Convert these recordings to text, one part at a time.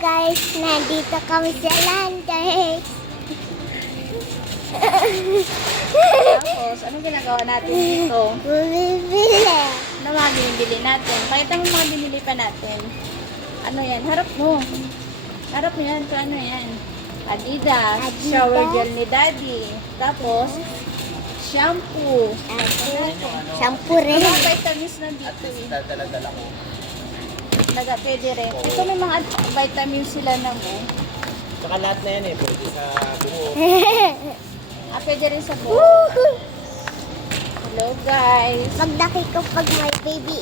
guys, nandito kami sa Landay. Tapos, anong ginagawa natin dito? Bumibili. Ano mga binibili natin? Pakita mo mga binili pa natin. Ano yan? Harap mo. Harap mo yan. So, ano yan? Adidas. Adidas. Shower gel ni Daddy. Tapos, shampoo. Shampoo rin. Mga vitamins nandito eh. Dala-dala ko. Pwede rin. Ito may mga vitamins sila na mo. Tsaka lahat na yan eh. Pwede sa buo. Pwede rin sa buhok. Hello guys. Pagdaki ko pag may baby,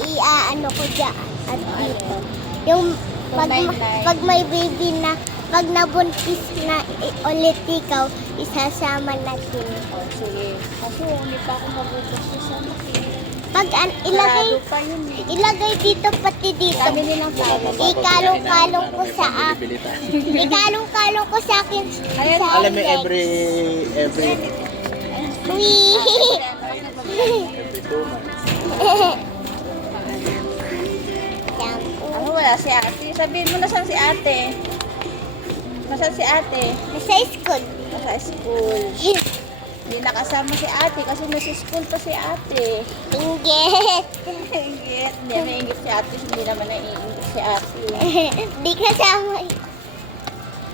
ano ko dyan. At Ano? dito. Yung pag, Nine-nine. pag may baby na, pag nabuntis na ulit ikaw, isasama natin. Oh, sige. Kasi hindi pa ako mabutos sa laki. Pag ilagay, Sarado pa yun eh. ilagay dito pati dito. Kami din ang pala. Ikalong-kalong ko sa akin. Ikalong-kalong ko sa akin. Ayan, sa Alam mo, legs. every Wee. 2 months. Shampoo. Ano wala si ate? Sabihin mo nasaan si ate? Nasaan si ate? Nasa school. Nasa school. Hindi nakasama si ate kasi nasa school pa si ate. Inggit. Ingit. Hindi may ingit si ate. Hindi naman naiingit si ate. Di kasama.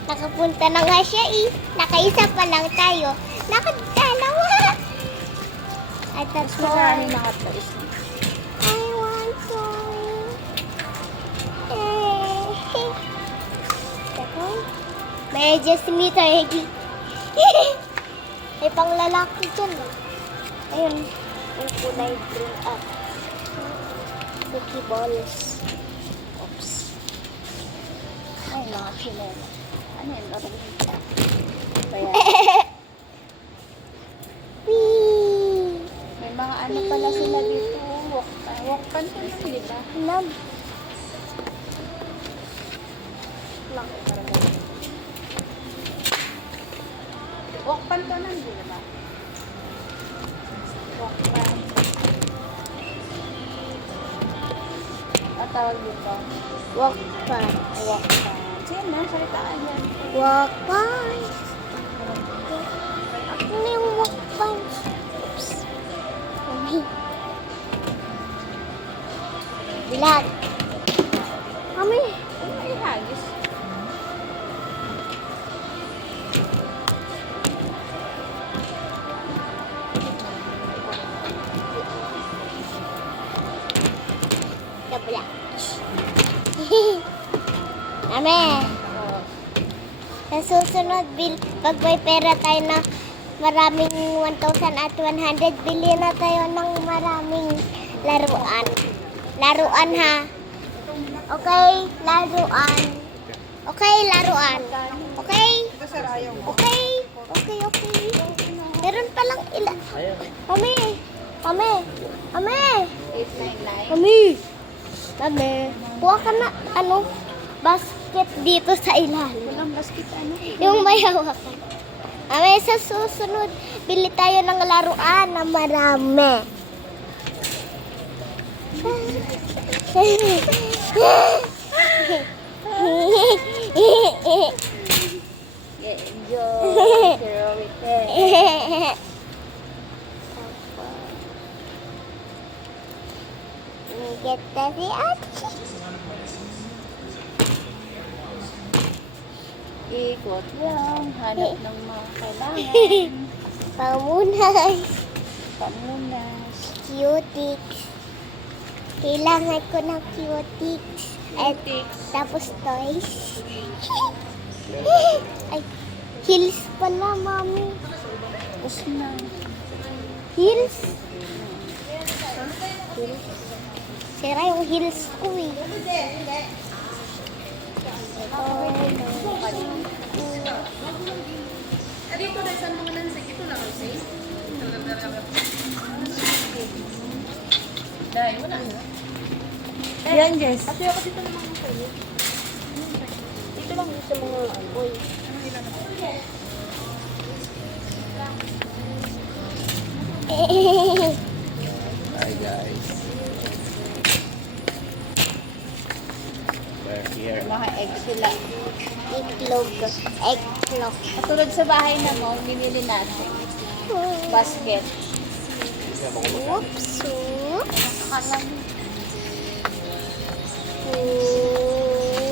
Nakapunta na nga siya eh. Nakaisa pa lang tayo. Nakadalawa. At Mas tatlo. maraming mga toys. I want to. Teka. May Jasmine ready. May pang lalaki dyan. Ayun. Yung kulay green up. Cookie balls. Oops. Ay, mga chinela. Ano yun? Orange. Kaya, Wee! may mga ano pala sila dito. Walkpan ko yun, di ba? Love. Lang, parang ganun. Walkpan to nandito, di ba? Walkpan. Ang tawag dito? Walk pan. Walkpan. Sige na, salitaan yan. Walk pan. Ano yung walk pan? Oops. Mami. Bilag. Mami. Ano yung hagis? Kabila. Mami. Oh. Sa susunod, pag may pera tayo na maraming 1,100, bili na tayo ng maraming laruan. Laruan ha. Okay, laruan. Okay, laruan. Okay? Okay. Okay, okay. Meron palang Ayun. Mami. Mami. Mami. 899. Mami. Mami. Kuha ka na, basket dito sa ilalim. Walang basket ano? Yung may hawakan. Mami, sa susunod, bili tayo ng laruan na marami. Yeah, enjoy. Zero return. Get na si Ate. Ikot lang. Hanap ng mga kailangan. Pamunay. Pamunas. Cutics. Kailangan ko ng cutics. At Cutics. tapos toys. Ay, heels pala, mami. Tapos na. Heels? Sira yung heels ko eh. Yan, Jess. Dito lang sa mga boy. Hi guys. We're here naka-egg sila. Itlog. Eggclog. Katulad sa bahay na mo, binili natin. Basket. Oops. Oops. Akala mo.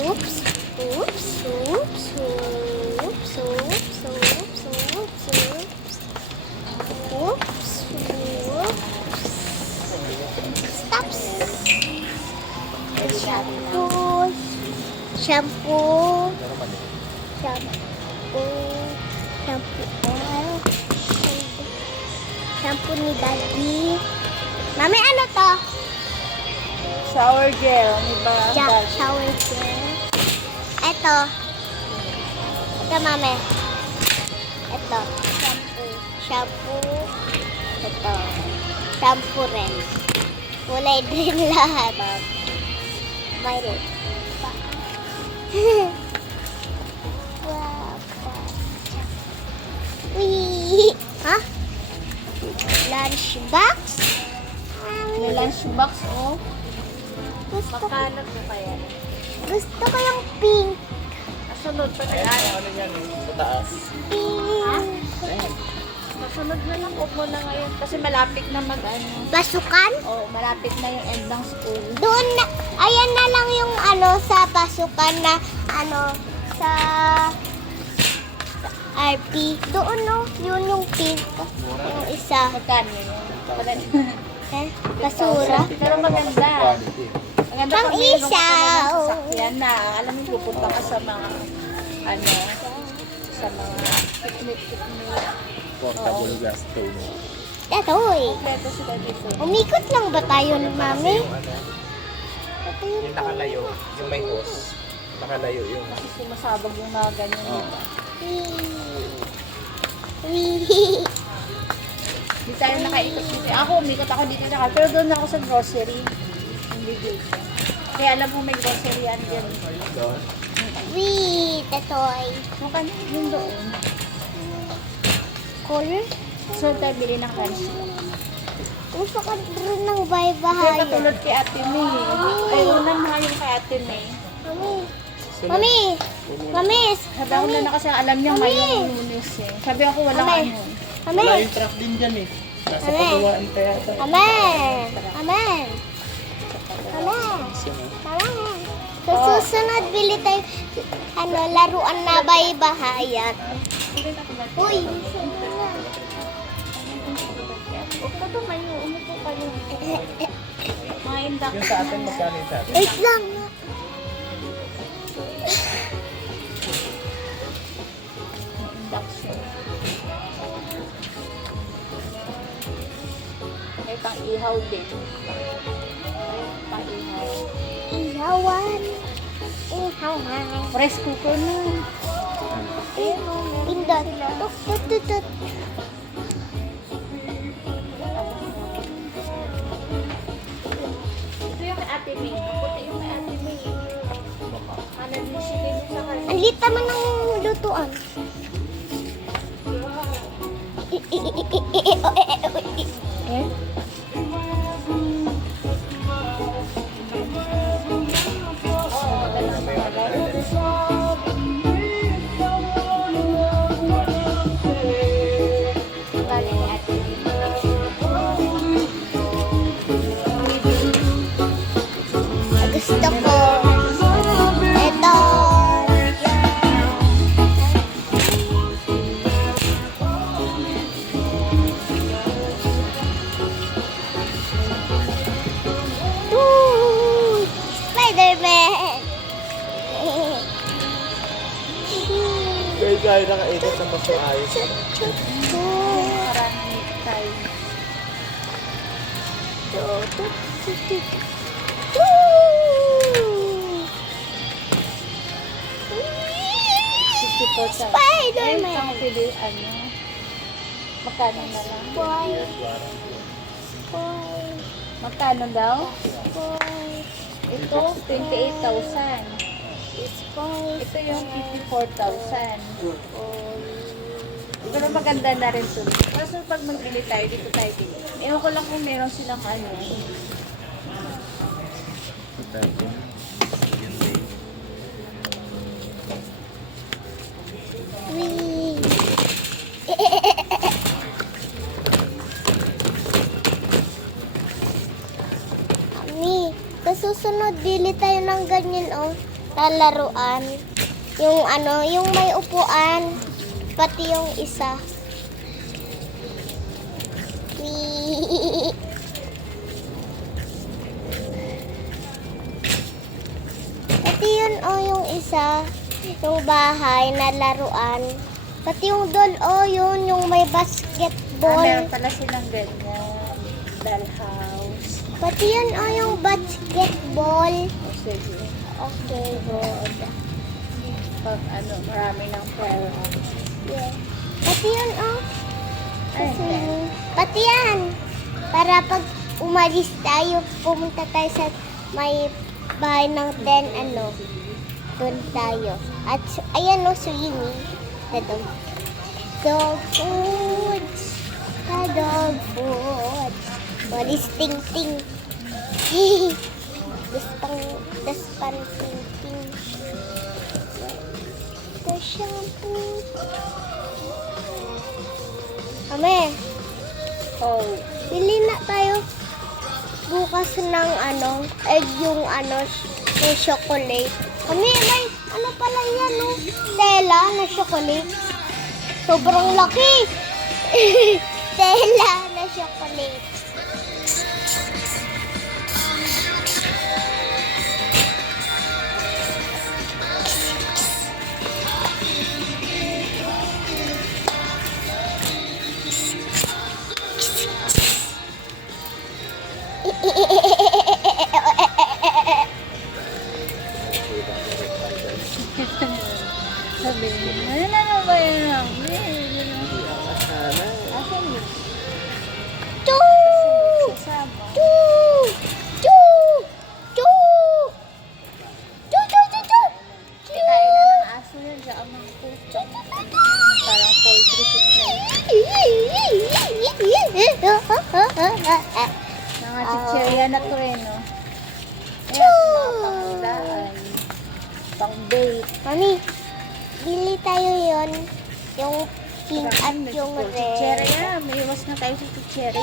Oops. Oops. Oops. Oops. Oops. Oops. Oops. Oops. Oops. Stops. Shampoo. Shampoo. Shampoo. Shampoo. Shampoo ni Daddy. Mami, ano to? Shower gel. Ano ba? Shower gel. Ito. Ito, Mami. Ito. Shampoo. Shampoo. Ito. Shampoo rin. Kulay din lahat. Mayroon. Wow. Wee. Ha? Lunchbox? May lunchbox, oh. Gusto ko, Makalat mo kaya. gusto ko yung pink. Kasunod pa Ayan, na. ano yan, sa taas. Pink. Ayan. Kasunod na lang. Huwag mo na ngayon. Kasi malapit na mag-ano. Pasukan? Oh, malapit na yung end ng school. Doon na, ayan na lang yung ano sa pasukan na ano sa RP. Doon no, yun yung pink. Yung isa. Magkano yun? Eh, basura. Pero maganda. Maganda Pang pag mayroon ka isaw. talagang sasakyan na alam mo pupunta ka sa mga ano sa mga picnic. Portable gas stove. Ito eh. Kompleto sila dito. Umikot lang ba tayo ni Mami? Yung ano, Ito yung yung nakalayo, yung may hose. Nakalayo yung... Kasi sumasabog yung mga ganyan. Oo. Diba? Wee. Hindi tayo nakaikot dito. Ako, umikot ako dito na. Pero doon ako sa grocery. Hindi dito. Kaya alam mo may grocery yan dyan. Doon. Wee, the toy. Mukha yun doon. Color? So, tayo bili ng candy. Gusto ko rin ng Kaya baybahayan. katulad kay Ate May. Ay, unang nga yung kay Ate May. Mami. Mami. Mami. Sabi ako na kasi alam niya Mami. ngayong lunes eh. Sabi ako walang Mami. ano. Mami. Wala yung truck din dyan eh. Nasa Amen. pagawaan pa yata. Amen. Amen. Amen. Amen. Sa susunod, bili tayo ano, laruan na baybahayan. Uy, Upo to kayo, umupo kayo. Mga indak. Yung sa atin, magkano yung sa atin? wait lang. Induction. May pang-ihaw din. Pang-ihaw. Ihawan. Ihawan. Rice cooker na. Pindot. Tut, tut, tut, tut. Ito yung kay Ate May. Puti yung kay Ate May. Ano din siya din sa kanya. Ang lit naman ng lutuan. Eh? Gusto ko. Ito. Woo! Spider-Man! Kaya tayo nakaikot sa mas maayos. Maraming tayo. Spider-Man! Ayun, ang pili, ano, magkano na lang? Boy. Boy. Magkano daw? Boy. Ito, 28,000. Boy. Ito yung 54,000. Pero maganda na rin ito. Kaso pag magbili tayo, dito tayo bili. Ewan ko lang kung meron silang ano. Ito. 'Yan din. 1 ng ganyan, oh, na laruan. Yung ano, yung may upuan. Pati yung isa. Wee. Pati yun, oh, yung isa. Yung bahay na laruan. Pati yung doll, oh, yun, yung may basketball. Meron pala silang ganyan. Dollhouse. Pati yun, oh, yung basketball. O sige. Okay, good. Pag ano, marami ng pera. Yeah. Pati yun, oh. Ay, Kasi, pati yan. Para pag umalis tayo, pumunta tayo sa may bahay ng ano, doon tayo. At ayan, oh, swimming. The dog. Dog foods. The dog foods. Walis ting-ting. Daspan ting-ting. The shampoo. Ame, Oh, bili na tayo bukas ng ano, egg yung ano, yung chocolate. Kami, may ano pala yan, no? Tela na chocolate. Sobrang laki. Tela na chocolate. sabi mo. Ano na ba yun? Sana. Asan yun? Choo! Sasama. Choo! Choo! Choo! Choo, choo, choo, choo! Kailan ng aso yun sa amang puto. Parang poultry soup na yun. Mga chichirya na to eh, no? Ayan, mga pangdaan. Pang-bake. Mami, bili tayo yon, yung pink at yung red. Chichirya. May iwas na tayo sa chichirya.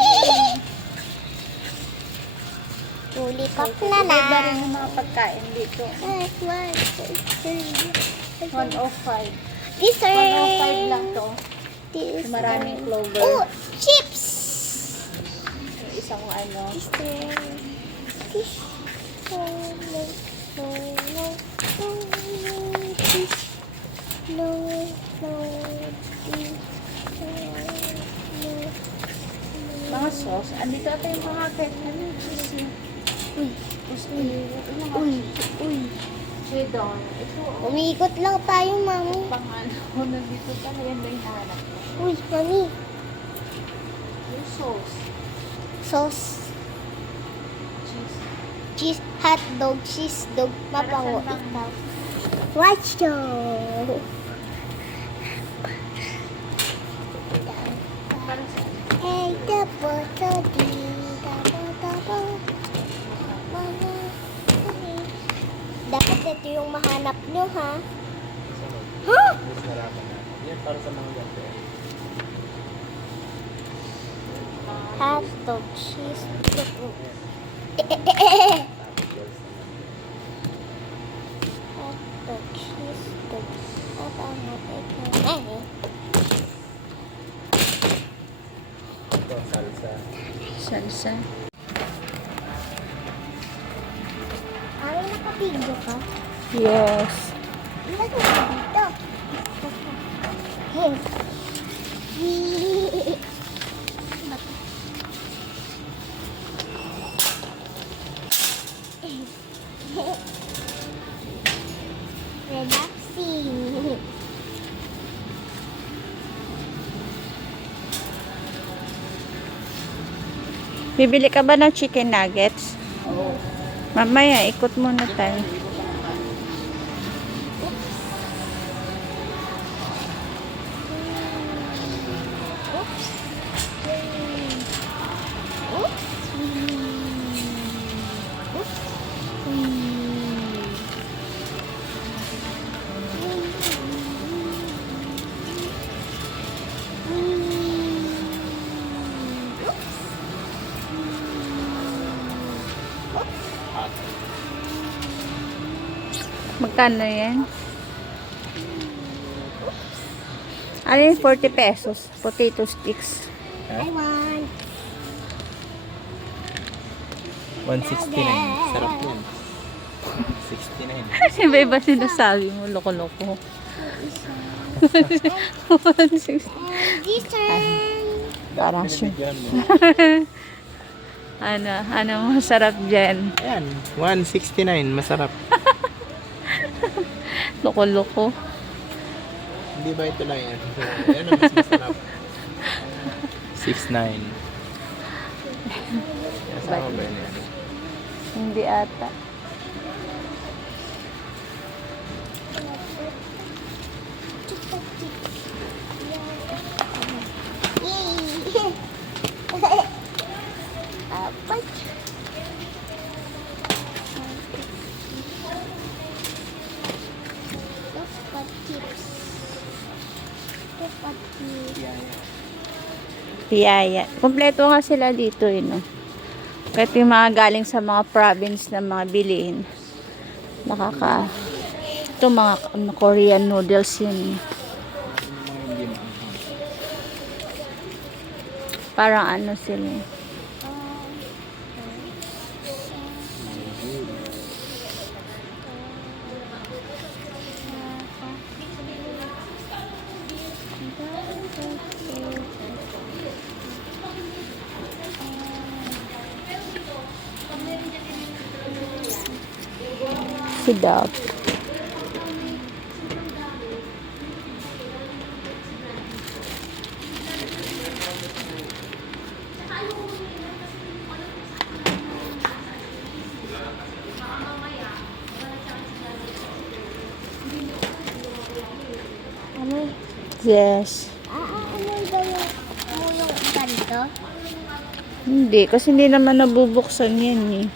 Lollipop na Iba lang. rin yung mga pagkain dito. 105. 105 Dessert. lang to. Maraming clover. Oh, chips. Isang ano. Dessert. Mga sauce. Andito ata yung mga kahit ano. Cheese. Uy, Gusto uy, uy. Cheddar. Ito. Umikot lang tayo, mami. Pang ano. Nandito pala. Yan ba yung hanap mo? Uy, mami. Yung sauce. Sauce. Cheese. Cheese, hot dog, cheese dog, mabango Para saan ikaw. Watch show. Para sa Hey, double, double, double, double. Dapat ito yung mahanap nyo, ha? Ha? Mas harapan natin. Yan para sa mga ganito. Hot dog, cheese dog. Tapos girls naman. Hot dog, cheese dog. Mabango ikaw. Ito, salsa. salsa. Ay, nakabigyo ka? Yes. Ilagay mo dito. Hey. Relaxing. Bibili ka ba ng chicken nuggets? Mamaya, ikot muna tayo. Magkano yan? Ano yun? 40 pesos. Potato sticks. I want. 169. Sarap yun. 69. Iba-iba sinasabi mo. Loko-loko. 160. And dessert. Parang sure. Binibigyan mo. Ano masarap dyan? Ayan, 169. Masarap. Loko-loko. Hindi ba ito lang yan? Ayan ang mas masarap. 69. Kasama ba yun yan? Hindi ata. Yay! Apat. Dapat chips. Dapat chips. Piyaya. Kompleto nga sila dito, no? Kahit yung mga galing sa mga province na mga bilihin. Ito mga Korean noodles yun. Parang ano sila. Sedap. Ano? Yes. Ano daw yung ganito? Hindi, kasi hindi naman nabubuksan yan eh.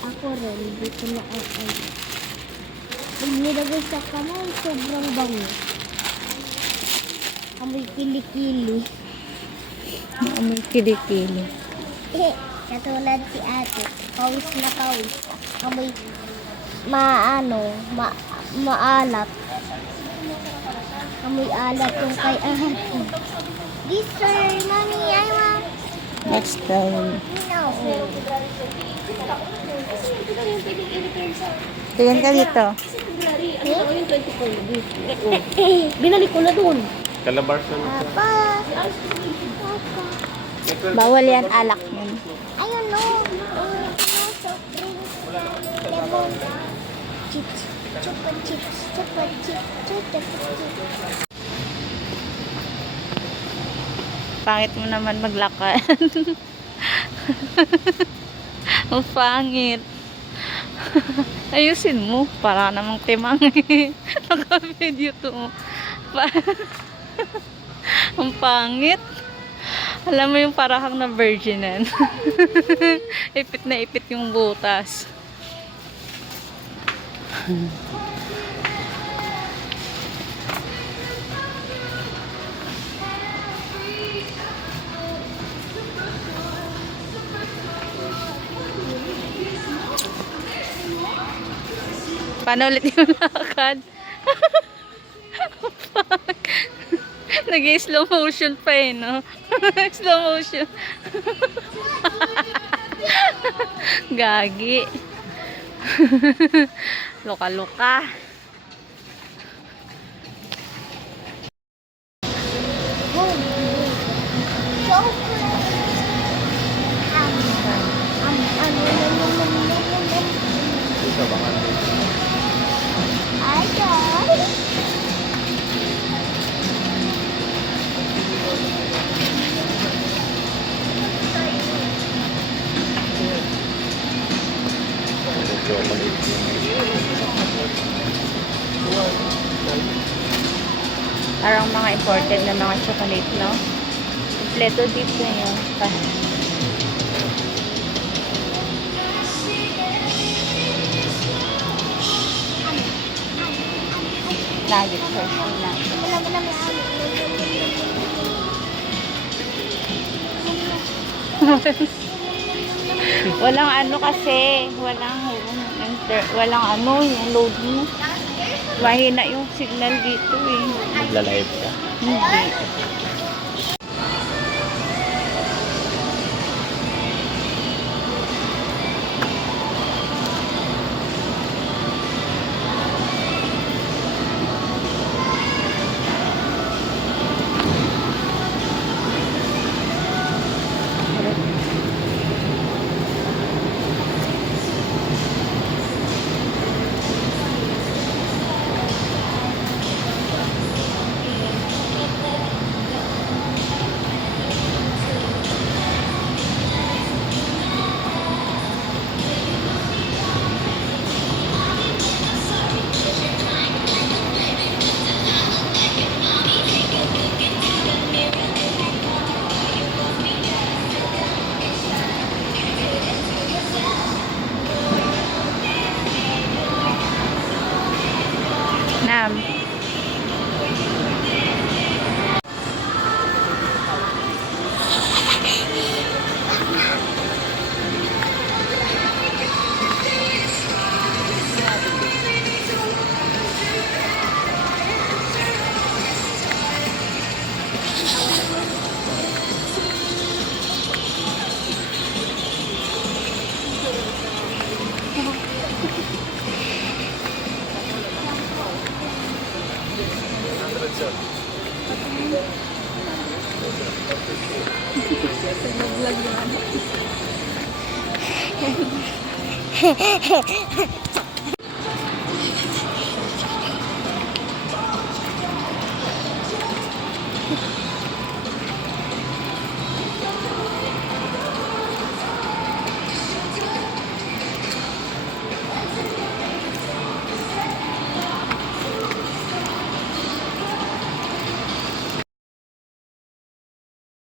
Ako rin, dito na ay. Pag nilagay sa kamay, sobrang bango. Amoy kilikili. Amoy kilikili. Katulad si ate, pawis na pawis. Amoy maalat. Amoy alat yung kay ate. Dessert, mommy, I want. Next time. No. Tingin ka dito. Binalik ko na dun. Calabarzon. Papa. Bawal yan, alak yun. Ayun no. Soft drinks. Lemon. Chips. Chupa chips. Chupa chips. Chupa chips. Pangit mo naman maglakad. Ang pangit. Ayusin mo. Para namang timang. Naka-video to. Ang pangit. Alam mo yung parang na virginan. Ipit na ipit yung butas. Paano ulit yung lakad? Nag-slow motion pa eh, no? Slow motion. Gagi. Luka-luka. Ito ba nga? Parang mga imported na mga chocolate, no? Kompleto dito na yun. Nugget version na. Walang ano kasi. Walang walang ano, yung load mo. Mahina yung signal dito eh. Magla-live ka. Hindi. Nam. Hehehe